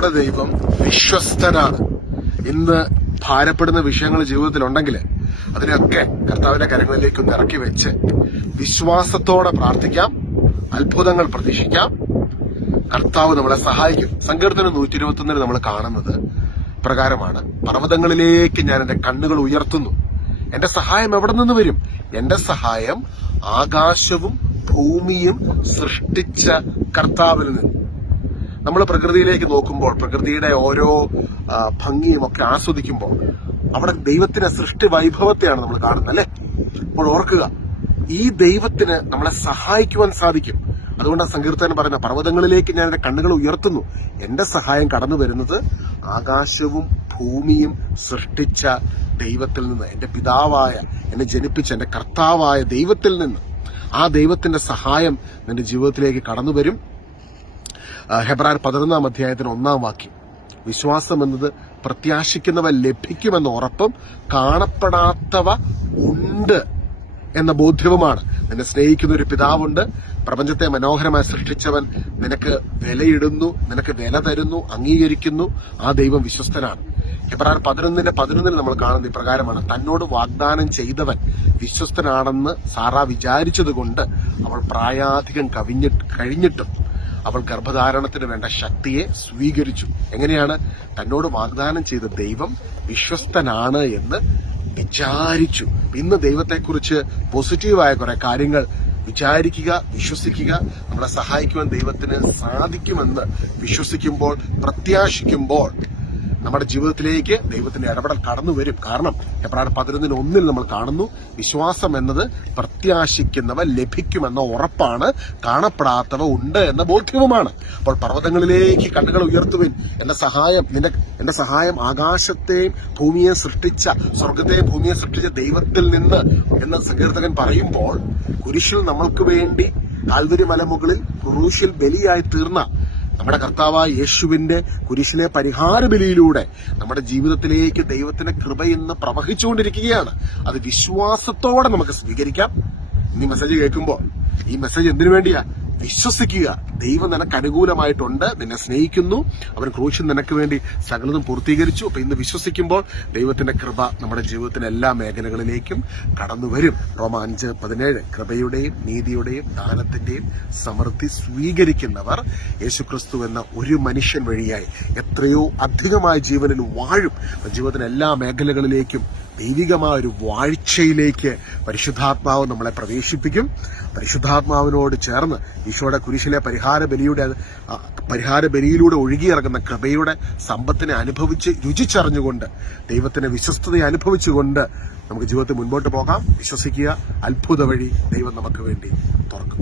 നമ്മുടെ ദൈവം വിശ്വസ്തനാണ്. ഇന്ന് ഭാരപ്പെടുന്ന വിഷയങ്ങൾ ജീവിതത്തിലുണ്ടെങ്കിൽ അതിനെയൊക്കെ കർത്താവിന്റെ കരങ്ങളിലേക്ക് ഒന്ന് ഇറക്കി വെച്ച് വിശ്വാസത്തോടെ പ്രാർത്ഥിക്കാം, അത്ഭുതങ്ങൾ പ്രതീക്ഷിക്കാം. കർത്താവ് നമ്മളെ സഹായിക്കും. സങ്കീർത്തനം 121 നമ്മൾ കാണുന്നത് പ്രകാരമാണ്: പർവ്വതങ്ങളിലേക്ക് ഞാൻ എന്റെ കണ്ണുകൾ ഉയർത്തുന്നു, എന്റെ സഹായം എവിടെ നിന്ന് വരും? എന്റെ സഹായം ആകാശവും ഭൂമിയും സൃഷ്ടിച്ച കർത്താവിൽ നിന്ന്. നമ്മൾ പ്രകൃതിയിലേക്ക് നോക്കുമ്പോൾ, പ്രകൃതിയുടെ ഓരോ ഭംഗിയും ഒക്കെ ആസ്വദിക്കുമ്പോൾ അവിടെ ദൈവത്തിന്റെ സൃഷ്ടി വൈഭവത്തെയാണ് നമ്മൾ കാണുന്നത്, അല്ലെ? അപ്പോൾ ഓർക്കുക, ഈ ദൈവത്തിന് നമ്മളെ സഹായിക്കുവാൻ സാധിക്കും. അതുകൊണ്ടാണ് സങ്കീർത്തനം പറയുന്നത്: പർവ്വതങ്ങളിലേക്ക് ഞാൻ എന്റെ കണ്ണുകൾ ഉയർത്തുന്നു, എന്റെ സഹായം കടന്നു വരുന്നത് ആകാശവും ഭൂമിയും സൃഷ്ടിച്ച ദൈവത്തിൽ നിന്ന്, എന്റെ പിതാവായ, എന്നെ ജനിപ്പിച്ച എന്റെ കർത്താവായ ദൈവത്തിൽ നിന്ന്. ആ ദൈവത്തിന്റെ സഹായം നിന്റെ ജീവിതത്തിലേക്ക് കടന്നു വരും. ഹെബ്രായർ 11 അധ്യായത്തിന് 1 വാക്യം: വിശ്വാസം എന്നത് പ്രത്യാശിക്കുന്നവ ലഭിക്കുമെന്ന ഉറപ്പും കാണപ്പെടാത്തവ ഉണ്ട് എന്ന ബോധ്യവുമാണ്. നിന്നെ സ്നേഹിക്കുന്ന ഒരു പിതാവുണ്ട്. പ്രപഞ്ചത്തെ മനോഹരമായി സൃഷ്ടിച്ചവൻ നിനക്ക് വിലയിടുന്നു, നിനക്ക് വില തരുന്നു, അംഗീകരിക്കുന്നു. ആ ദൈവം വിശ്വസ്തനാണ്. ഹെബ്രായർ 11:11 നമ്മൾ കാണുന്നത് ഇപ്രകാരമാണ്: തന്നോട് വാഗ്ദാനം ചെയ്തവൻ വിശ്വസ്തനാണെന്ന് സാറാ വിചാരിച്ചതുകൊണ്ട് അവൾ പ്രായാധികം കഴിഞ്ഞിട്ടും അവൾ ഗർഭധാരണത്തിന് വേണ്ട ശക്തിയെ സ്വീകരിച്ചു. എങ്ങനെയാണ്? തന്നോട് വാഗ്ദാനം ചെയ്ത ദൈവം വിശ്വസ്തനാണ് എന്ന് വിചാരിച്ചു. ഇന്ന് ദൈവത്തെക്കുറിച്ച് പോസിറ്റീവായ കുറെ കാര്യങ്ങൾ വിചാരിക്കുക, വിശ്വസിക്കുക. നമ്മളെ സഹായിക്കുവാൻ ദൈവത്തിന് സാധിക്കുമെന്ന് വിശ്വസിക്കുമ്പോൾ, പ്രത്യാശിക്കുമ്പോൾ നമ്മുടെ ജീവിതത്തിലേക്ക് ദൈവത്തിന്റെ ഇടപെടൽ കടന്നു വരും. കാരണം ഹെബ്രായർ 11:1 നമ്മൾ കാണുന്നു: വിശ്വാസം എന്നത് പ്രത്യാശിക്കുന്നവ ലഭിക്കുമെന്ന ഉറപ്പാണ്, കാണപ്പെടാത്തവ ഉണ്ട് എന്ന ബോധ്യവുമാണ്. അപ്പോൾ പർവ്വതങ്ങളിലേക്ക് കണ്ണുകൾ ഉയർത്തുവിൻ, എന്റെ സഹായം ആകാശത്തെയും ഭൂമിയെ സൃഷ്ടിച്ച, സ്വർഗത്തെയും ഭൂമിയെ സൃഷ്ടിച്ച ദൈവത്തിൽ നിന്ന് എന്ന് സങ്കീർത്തകൻ പറയുമ്പോൾ, കുരിശിൽ നമ്മൾക്ക് വേണ്ടി കാൽവരി മലമുകളിൽ ക്രൂശിൽ ബലിയായി തീർന്ന നമ്മുടെ കർത്താവായ യേശുവിന്റെ കുരിശിലെ പരിഹാര ബലിയിലൂടെ നമ്മുടെ ജീവിതത്തിലേക്ക് ദൈവത്തിന്റെ കൃപ ഇന്ന് പ്രവഹിച്ചുകൊണ്ടിരിക്കുകയാണ്. അത് വിശ്വാസത്തോടെ നമുക്ക് സ്വീകരിക്കാം. ഈ മെസ്സേജ് കേൾക്കുമ്പോൾ ഈ മെസ്സേജ് എന്തിനു വേണ്ടിയാ? വിശ്വസിക്കുക. ദൈവം നിനക്ക് അനുകൂലമായിട്ടുണ്ട്, നിന്നെ സ്നേഹിക്കുന്നു, അവൻ ക്രൂശിൽ നിനക്ക് വേണ്ടി സകലതും പൂർത്തീകരിച്ചു. അപ്പൊ ഇന്ന് വിശ്വസിക്കുമ്പോൾ ദൈവത്തിന്റെ കൃപ നമ്മുടെ ജീവിതത്തിന്റെ എല്ലാ മേഖലകളിലേക്കും കടന്നു വരും. റോമ 5:17: കൃപയുടെയും നീതിയുടെയും ദാനത്തിന്റെയും സമൃദ്ധി സ്വീകരിക്കുന്നവർ യേശുക്രിസ്തു എന്ന ഒരു മനുഷ്യൻ വഴിയായി എത്രയോ അധികമായ ജീവനിൽ വാഴും. ജീവിതത്തിന്റെ എല്ലാ മേഖലകളിലേക്കും ദൈവികമായ ഒരു വാഴ്ചയിലേക്ക് പരിശുദ്ധാത്മാവ് നമ്മളെ പ്രവേശിപ്പിക്കും. പരിശുദ്ധാത്മാവിനോട് ചേർന്ന് ഈശോയുടെ കുരിശിലെ പരിഹാര ബലിയിലൂടെ ഒഴുകിയിറങ്ങുന്ന കൃപയുടെ സമ്പത്തിനെ അനുഭവിച്ച് രുചിച്ചറിഞ്ഞുകൊണ്ട്, ദൈവത്തിന്റെ വിശ്വസ്തതയെ അനുഭവിച്ചുകൊണ്ട് നമുക്ക് ജീവിതത്തിൽ മുൻപോട്ട് പോകാം. വിശ്വസിക്കുക, അത്ഭുത വഴി ദൈവം നമുക്ക് വേണ്ടി തുറക്കും.